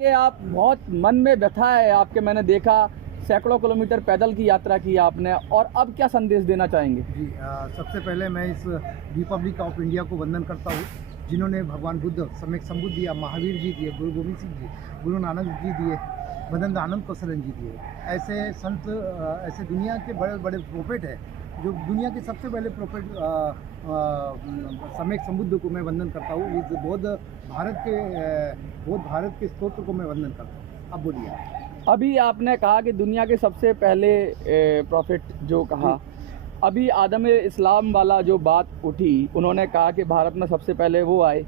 ये आप बहुत मन में व्यथा है आपके, मैंने देखा सैकड़ों किलोमीटर पैदल की यात्रा की आपने, और अब क्या संदेश देना चाहेंगे? जी सबसे पहले मैं इस रिपब्लिक ऑफ इंडिया को वंदन करता हूँ जिन्होंने भगवान बुद्ध सम्यक संबुद्ध दिया, महावीर जी दिए, गुरु गोविंद सिंह जी, गुरु नानक जी दिए, मदन आनंद कौशलन जी दिए। ऐसे संत, ऐसे दुनिया के बड़े बड़े प्रोफेट हैं जो दुनिया के सबसे पहले प्रोफेट सम्यक संबुद्ध को मैं वंदन करता हूँ। इस बौद्ध भारत के स्तोत्र को मैं वंदन करता हूँ। अब बोलिए। अभी आपने कहा कि दुनिया के सबसे पहले प्रॉफिट जो कहा, अभी आदम इस्लाम वाला जो बात उठी, उन्होंने कहा कि भारत में सबसे पहले वो आए,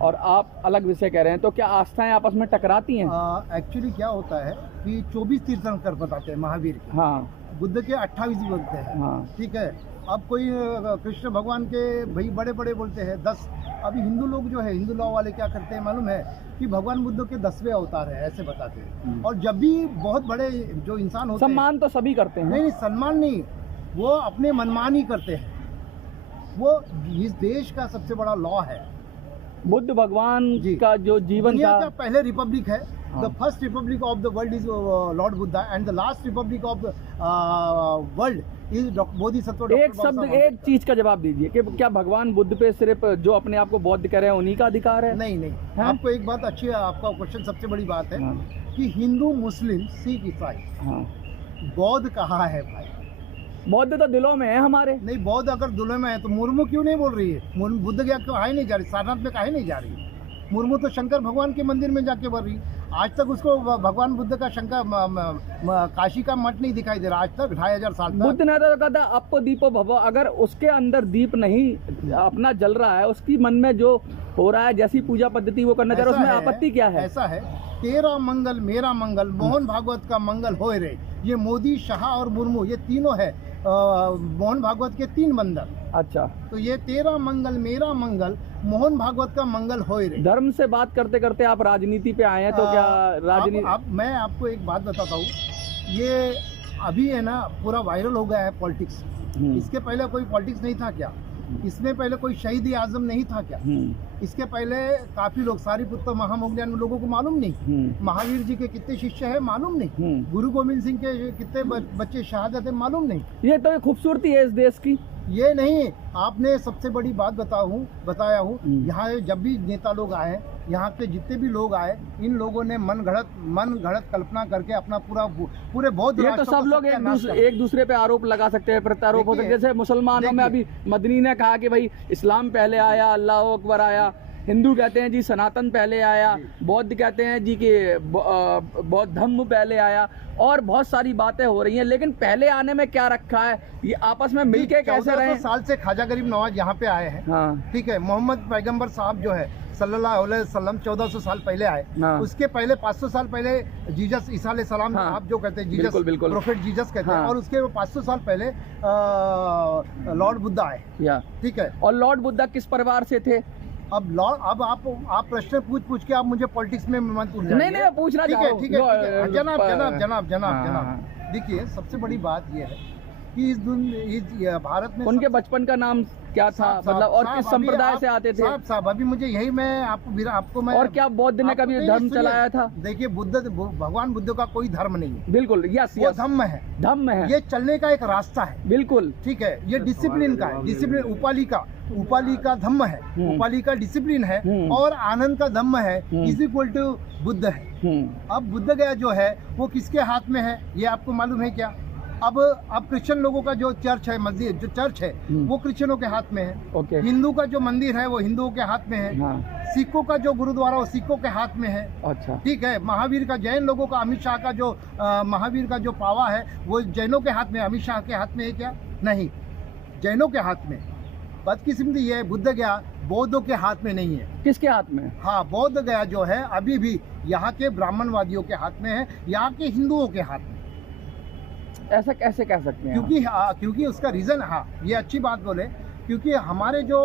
और आप अलग विषय कह रहे हैं, तो क्या आस्थाएं आपस में टकराती हैं? एक्चुअली क्या होता है कि 24 तीर्थंकर बताते हैं महावीर के। हाँ, बुद्ध के 28 बोलते हैं। हाँ, ठीक है। अब कोई कृष्ण भगवान के भाई बड़े बड़े बोलते हैं 10। अभी हिंदू लोग जो है, हिंदू लॉ वाले क्या करते हैं मालूम है कि भगवान बुद्ध के 10वें अवतार है, ऐसे बताते हैं। और जब भी बहुत बड़े जो इंसान होते हैं, सम्मान तो सभी करते हैं। नहीं, सम्मान नहीं, वो अपने मनमानी करते हैं। वो इस देश का सबसे बड़ा लॉ है। बुद्ध भगवान का जो जीवन दुनिया था, का पहले रिपब्लिक है। The first republic of the world is Lord Buddha, and the last republic of the world is Bodhisattva. एक शब्द, एक चीज का जवाब दीजिए कि क्या भगवान बुद्ध पे सिर्फ जो अपने आप को बौद्ध कह रहे हैं उन्हीं का अधिकार है? नहीं, आपको एक बात अच्छी है, आपका क्वेश्चन सबसे बड़ी बात है कि हिंदू, मुस्लिम, सिख, ईसाई, बौद्ध कहाँ है भाई? बौद्ध तो दिलों में है हमारे। नहीं, बौद्ध अगर दिलों में है तो मुर्मू क्यों नहीं बोल रही है? बुद्ध गया क्यों आए नहीं जा रही? सारनाथ में काहे नहीं जा रही? मुर्मू तो शंकर भगवान के मंदिर में जाके बढ़ रही। आज तक उसको भगवान बुद्ध का काशी का मठ नहीं दिखाई दे रहा आज तक, 2500 साल तक। बुद्ध ने तो कहा था अपो दीपो भवो, अगर उसके अंदर दीप नहीं अपना जल रहा है, उसकी मन में जो हो रहा है, जैसी पूजा पद्धति वो करना चाह रहा है, उसमें आपत्ति क्या है? ऐसा है, तेरा मंगल मेरा मंगल, मोहन भागवत का मंगल होए रे। ये मोदी, शाह और मुर्मू, ये तीनों है मोहन भागवत के 3 बंदर। अच्छा, तो ये तेरा मंगल मेरा मंगल, मोहन भागवत का मंगल होए रे। धर्म से बात करते करते आप राजनीति पे आए हैं, तो क्या राजनीति? मैं आपको एक बात बताता हूँ, ये अभी है ना पूरा वायरल हो गया है पॉलिटिक्स। इसके पहले कोई पॉलिटिक्स नहीं था क्या? इसमें पहले कोई शहीद आजम नहीं था क्या? इसके पहले काफी लोग, सारीपुत्र महामोगल्यान लोगों को मालूम नहीं, महावीर जी के कितने शिष्य हैं मालूम नहीं, गुरु गोविंद सिंह के कितने बच्चे शहादत है मालूम नहीं। ये तो खूबसूरती है इस देश की। ये नहीं, आपने सबसे बड़ी बात बताया हूँ। यहाँ जब भी नेता लोग आए, यहाँ के जितने भी लोग आए, इन लोगों ने मन घड़त कल्पना करके अपना पूरे बौद्ध, ये तो सब लोग एक दूसरे पे आरोप लगा सकते हैं, प्रत्यारोप हो सकते हैं। जैसे मुसलमानों में अभी मदनी ने कहा कि भाई इस्लाम पहले आया, अल्लाह अकबर आया, हिंदू कहते हैं जी सनातन पहले आया, बौद्ध कहते हैं जी कि बौद्ध धम्म पहले आया, और बहुत सारी बातें हो रही हैं। लेकिन पहले आने में क्या रखा है? ये आपस में मिलके कैसे रहे? 1400 साल से ख्वाजा गरीब नवाज यहाँ पे आए हैं। हाँ। ठीक है। मोहम्मद पैगंबर साहब जो है सल्लल्लाहु अलैहि वसल्लम 1400 साल पहले आए। हाँ। उसके पहले 500 साल पहले जीसस, ईसा अलैहि सलाम, हाँ। आप जो कहते हैं जीसस, बिल्कुल प्रोफेट जीसस कहते हैं। और उसके 500 साल पहले लॉर्ड बुद्धा आए। ठीक है। और लॉर्ड बुद्धा किस परिवार से थे? अब आप प्रश्न पूछ के आप मुझे पॉलिटिक्स में मत पूछिए। नहीं, पूछना चाह रहा हूं। ठीक है। जनाब, देखिए सबसे बड़ी बात ये है कि इस भारत में उनके बचपन का नाम क्या था, मतलब, और किस संप्रदाय से आते थे? साहब अभी मुझे यही मैं आपको मैं, और क्या बौद्ध ने कभी धर्म चलाया था? देखिए, भगवान बुद्ध का कोई धर्म नहीं है। बिल्कुल, यस, वो धम्म है। ये चलने का एक रास्ता है। बिल्कुल, ठीक है। ये डिसिप्लिन का है। डिसिप्लिन उपाली का धम्म है, उपाली का डिसिप्लिन है, और आनंद का धम्म है, इज इक्वल टू बुद्ध है। अब बुद्ध गया जो है वो किसके हाथ में है, ये आपको मालूम है क्या? अब क्रिश्चियन लोगों का जो चर्च है, मस्जिद जो चर्च है, वो क्रिश्चियनों के हाथ में है। हिंदू का जो मंदिर है वो हिंदुओं के हाथ में है। हाँ। सिखों का जो गुरुद्वारा वो सिखों के हाथ में है। अच्छा। ठीक है। महावीर का, जैन लोगों का, अमित शाह का जो महावीर का जो पावा है वो जैनों के हाथ में। अमित शाह के हाथ में है क्या? नहीं, जैनों के हाथ में। बदकिस्मती ये बुद्ध गया बौद्धों के हाथ में नहीं है। किसके हाथ में? हाँ, बौद्ध गया जो है अभी भी यहाँ के ब्राह्मणवादियों के हाथ में है, यहाँ के हिंदुओं के हाथ में। ऐसा कैसे कह सकते हैं? क्योंकि उसका रीजन, हाँ ये अच्छी बात बोले, क्योंकि हमारे जो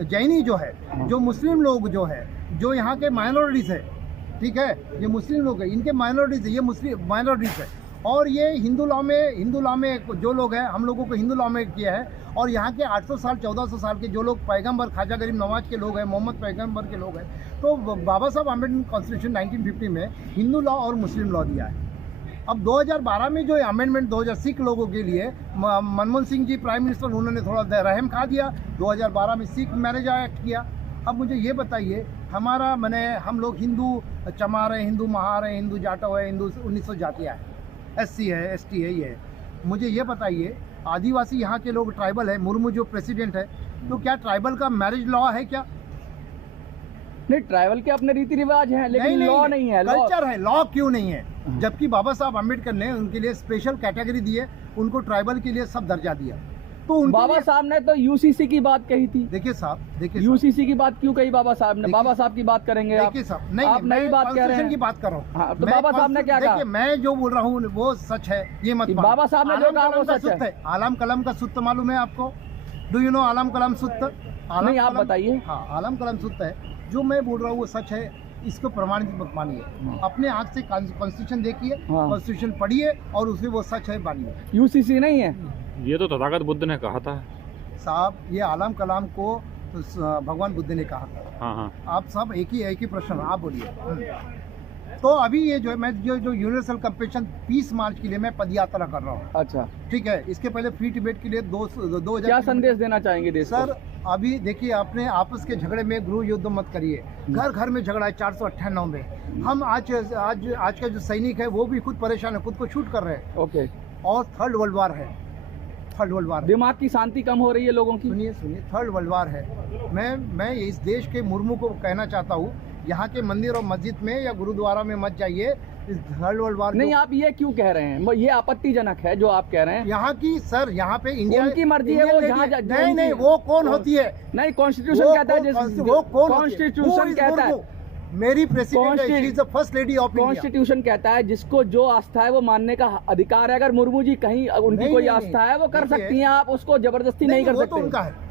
जैनी जो है, जो मुस्लिम लोग जो है, जो यहाँ के माइनॉरिटीज है, ठीक है, ये मुस्लिम लोग है, इनके माइनॉरिटीज है, ये मुस्लिम माइनॉरिटीज है। और ये हिंदू लॉ में जो लोग हैं, हम लोगों को हिंदू लॉ में किया है। और यहाँ के 800 साल 1400 साल के जो लोग पैगंबर ख्वाजा गरीब नवाज के लोग हैं, मोहम्मद पैगंबर के लोग हैं, तो बाबा साहब अम्बेडकर कॉन्स्टिट्यूशन 1950 में हिंदू लॉ और मुस्लिम लॉ दिया है। अब 2012 में जो अमेंडमेंट 2000 सिख लोगों के लिए मनमोहन सिंह जी प्राइम मिनिस्टर, उन्होंने थोड़ा रहम खा दिया, 2012 में सिख मैरिज एक्ट किया। अब मुझे ये बताइए, हमारा हम लोग हिंदू चमार हैं, हिंदू महार हैं, हिंदू जाटव है, हिंदू 1900 जातियाँ हैं, SC है, ST है, ये है। मुझे ये बताइए, आदिवासी यहाँ के लोग ट्राइबल है, मुर्मू जो प्रेसिडेंट है, तो क्या ट्राइबल का मैरिज लॉ है क्या? नहीं, ट्राइबल के अपने रीति रिवाज हैं, लेकिन लॉ नहीं है, कल्चर है, लॉ क्यों नहीं है? जबकि बाबा साहब अम्बेडकर ने उनके लिए स्पेशल कैटेगरी दी है, उनको ट्राइबल के लिए सब दर्जा दिया। तो बाबा साहब ने तो UCC की बात कही थी। देखिए साहब, UCC की बात क्यों कही बाबा साहब ने? बाबा साहब की बात करेंगे आप? देखिए साहब, नहीं, आप नई बात कह रहे हैं, की बात कर रहा हूँ। हाँ, तो बाबा साहब ने क्या कहा? मैं जो बोल रहा हूँ वो सच है, ये मत बाबा साहब ने जो कहा वो सच है। आलम कलम का सूत्र मालूम है आपको? डू यू नो आलम कलम सूत्र? नहीं, आप बताइए। हाँ, आलम कलम सूत्र है, जो मैं बोल रहा हूँ वो सच है, इसको प्रमाणित मत मानिए। अपने आँख से कॉन्स्टिट्यूशन देखिए, कॉन्स्टिट्यूशन पढ़िए और उसमें वो सच है मानिए। UCC नहीं है ये तो तथागत बुद्ध ने कहा था साहब, ये आलम कलाम को भगवान बुद्ध ने कहा था। हाँ। आप सब एक ही प्रश्न, आप बोलिए। तो अभी ये जो है, मैं जो यूनिवर्सल कंपेशन 20 मार्च के लिए मैं पद यात्रा कर रहा हूँ। अच्छा, ठीक है। इसके पहले फ्री टिबेट के लिए 2000 क्या संदेश देना चाहेंगे देश को? सर, अभी देखिए, आपने आपस के झगड़े में गृह युद्ध मत करिए। घर घर में झगड़ा है 498 में। हम आज का जो सैनिक है वो भी खुद परेशान है, खुद को शूट कर रहे हैं। ओके। और थर्ड वर्ल्ड वार है, थर्ड वर्ल्ड वार। दिमाग की शांति कम हो रही है लोगों की। सुनिए, थर्ड वर्ल्ड वार है। मैं इस देश के मुर्मू को कहना चाहता हूँ, यहाँ के मंदिर और मस्जिद में या गुरुद्वारा में मत जाइए। इस थर्ड वर्ल्ड वार नहीं, आप ये क्यों कह रहे हैं? ये आपत्तिजनक है जो आप कह रहे हैं। यहाँ की सर, यहाँ पे इंडिया की मर्जी है, वो जहाँ नहीं, वो कौन होती है? नहीं, कॉन्स्टिट्यूशन कहता है, वो कौन? कॉन्स्टिट्यूशन कहता है, मेरी प्रेसिडेंट है, she is the first lady of India. Constitution कहता है जिसको जो आस्था है वो मानने का अधिकार है। अगर मुर्मू जी कहीं उनकी कोई आस्था है वो कर सकती हैं, आप उसको जबरदस्ती नहीं कर सकते। उनका है,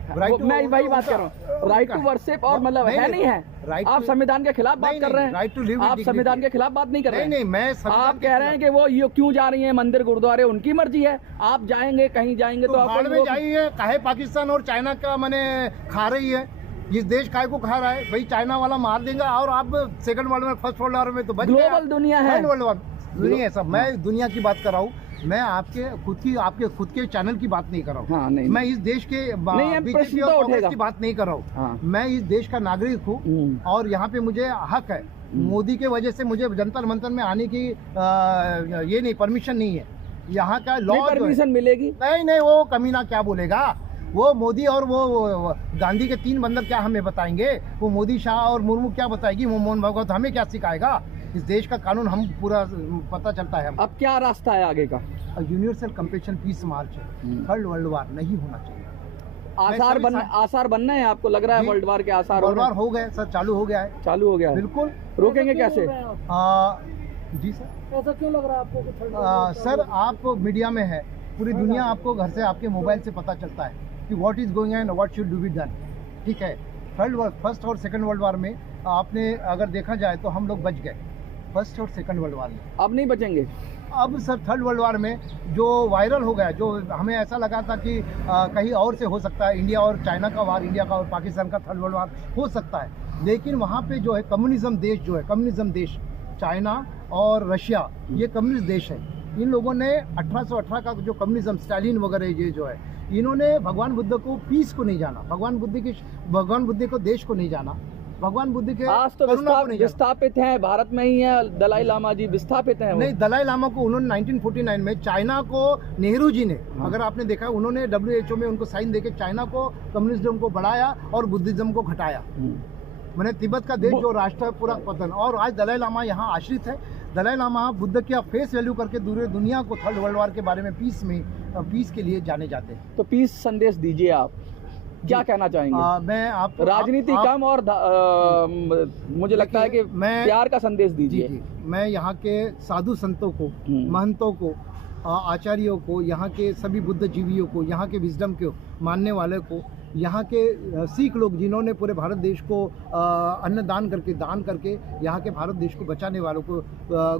मैं वही बात कर रहा हूँ, राइट टू वर्शिप। और मतलब है नहीं है, आप संविधान के खिलाफ बात कर रहे हैं। राइट टू लिव, आप संविधान के खिलाफ बात नहीं कर रहे हैं। नहीं, मैं आप कह रहे हैं कि वो ये क्यों जा रही है मंदिर गुरुद्वारे, उनकी मर्जी है। आप जाएंगे, कहीं जाएंगे तो आप में जाइए। काहे पाकिस्तान और चाइना का मैंने खा रही है, इस देश काय को खा रहा है भाई? चाइना वाला मार देगा और आप सेकंड वर्ल्ड में, फर्स्ट वर्ल्ड वार में तो बच गए। ग्लोबल दुनिया है, थर्ड वर्ल्ड वार दुनिया है सब। मैं दुनिया की बात कर रहा हूँ, मैं आपके खुद के चैनल की बात नहीं कर रहा हूँ। हाँ, नहीं, मैं इस देश के बीजेपी और कांग्रेस की बात नहीं कर रहा हूँ। हाँ। मैं इस देश का नागरिक हूँ और यहाँ पे मुझे हक है। मोदी के वजह से मुझे जंतर मंतर में आने की ये नहीं, परमिशन नहीं है। यहाँ का लॉ परमिशन मिलेगी नहीं, वो कमीना क्या बोलेगा? वो मोदी और वो गांधी के 3 बंदर क्या हमें बताएंगे? वो मोदी, शाह और मुर्मू क्या बताएगी? वो मोहन भागवत हमें क्या सिखाएगा? इस देश का कानून हम पूरा पता चलता है। अब क्या रास्ता है आगे का? यूनिवर्सल कंपेशन 20 मार्च है। थर्ड वर्ल्ड वार नहीं होना चाहिए। आसार बनना है, आपको लग रहा है वर्ल्ड वार के आसार? वर्ल्ड वार हो गए सर, चालू हो गया है। चालू हो गया है, बिल्कुल। रोकेंगे कैसे? जी सर, ऐसा क्यों लग रहा है आपको? सर, आप मीडिया में है, पूरी दुनिया आपको घर से, आपके मोबाइल से पता चलता है कि what is going and what should do be done. ठीक है। फर्स्ट और सेकंड वर्ल्ड वार में आपने अगर देखा जाए तो हम लोग बच गए, फर्स्ट और सेकंड वर्ल्ड वार में। अब नहीं बचेंगे। अब सर थर्ड वर्ल्ड वार में जो वायरल हो गया, जो हमें ऐसा लगा था कि कहीं और से हो सकता है, इंडिया और चाइना का वार, इंडिया का और पाकिस्तान का थर्ड वर्ल्ड वार हो सकता है, लेकिन वहाँ पे जो है कम्युनिज्म देश, जो है कम्युनिज्म देश, चाइना और रशिया, ये कम्युनिस्ट देश है। इन लोगों ने 1818 का जो कम्युनिज्म, स्टालिन वगैरह ये जो है, इन्होंने भगवान बुद्ध को पीस को नहीं जाना, भगवान बुद्ध को देश को नहीं जाना, भगवान बुद्ध के आज तो विस्थापित हैं, भारत में ही है दलाई लामा जी, विस्थापित हैं। नहीं, दलाई लामा को उन्होंने 1949 में चाइना को, नेहरू जी ने, अगर आपने देखा, उन्होंने WHO में उनको साइन देके चाइना को, कम्युनिज्म को बढ़ाया और बुद्धिज्म को घटाया। मैंने तिब्बत का देश जो राष्ट्र पूरा पतन, और आज दलाई लामा यहाँ आश्रित है। दलाई लामा बुद्ध के फेस वैल्यू करके पूरे दुनिया को थर्ड वर्ल्ड वार के बारे में, पीस के लिए जाने जाते हैं। तो पीस संदेश दीजिए, आप क्या कहना चाहेंगे? मैं आप राजनीति कम और मुझे लगता है कि प्यार का संदेश दीजिए। मैं यहाँ के साधु संतों को, महंतों को, आचार्यों को, यहाँ के सभी बुद्ध जीवियों को, यहाँ के विजडम को मानने वाले को यहाँ के सिख लोग जिन्होंने पूरे भारत देश को दान करके यहाँ के भारत देश को बचाने वालों को,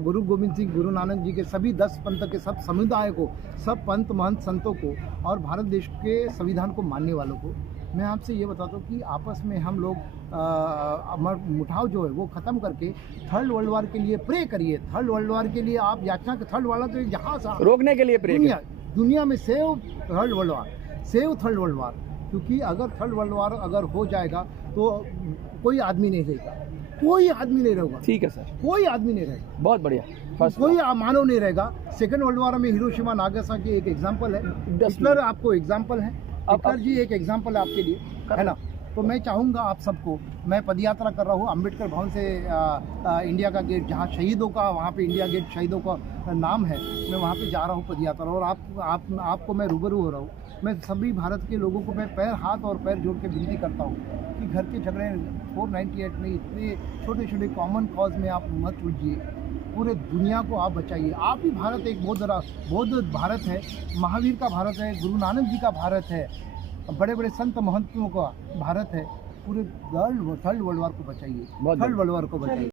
गुरु गोविंद सिंह, गुरु नानक जी के सभी 10 पंथ के सब समुदाय को, सब पंथ महंत संतों को और भारत देश के संविधान को मानने वालों को मैं आपसे ये बताता हूँ कि आपस में हम लोग मुठाव जो है वो ख़त्म करके थर्ड वर्ल्ड वार के लिए प्रे करिए। थर्ड वर्ल्ड वार के लिए आप याचना के थर्ड वर्ल्ड वार तो यहाँ से रोकने के लिए प्रे दुनिया में save third world war, save third world war, क्योंकि अगर थर्ड वर्ल्ड वार अगर हो जाएगा तो कोई आदमी नहीं रहेगा, कोई आदमी नहीं रहेगा। ठीक है सर, कोई आदमी नहीं रहेगा। बहुत बढ़िया। कोई मानव नहीं रहेगा। सेकंड वर्ल्ड वार में हिरोशिमा नागासाकी एक एग्जांपल है, हिटलर आपको एग्जांपल है, हिटलर जी एक एग्जांपल है आपके लिए, है ना। तो मैं चाहूँगा आप सबको, मैं पदयात्रा कर रहा हूँ अम्बेडकर भवन से इंडिया का गेट, जहाँ शहीदों का, वहाँ पे इंडिया गेट शहीदों का नाम है, मैं वहाँ पे जा रहा हूँ पदयात्रा, और आपको मैं रूबरू हो रहा हूँ। मैं सभी भारत के लोगों को मैं हाथ और पैर जोड़ के विनती करता हूँ कि घर के झगड़े 498 में इतने छोटे छोटे कॉमन कॉज में आप मत उलझिए, पूरे दुनिया को आप बचाइए। आप ही भारत एक बौद्ध भारत है, महावीर का भारत है, गुरु नानक जी का भारत है, बड़े बड़े संत महंतों का भारत है। पूरे थर्ड वर्ल्ड वार को बचाइए, थर्ड वर्ल्ड वार को बचाइए।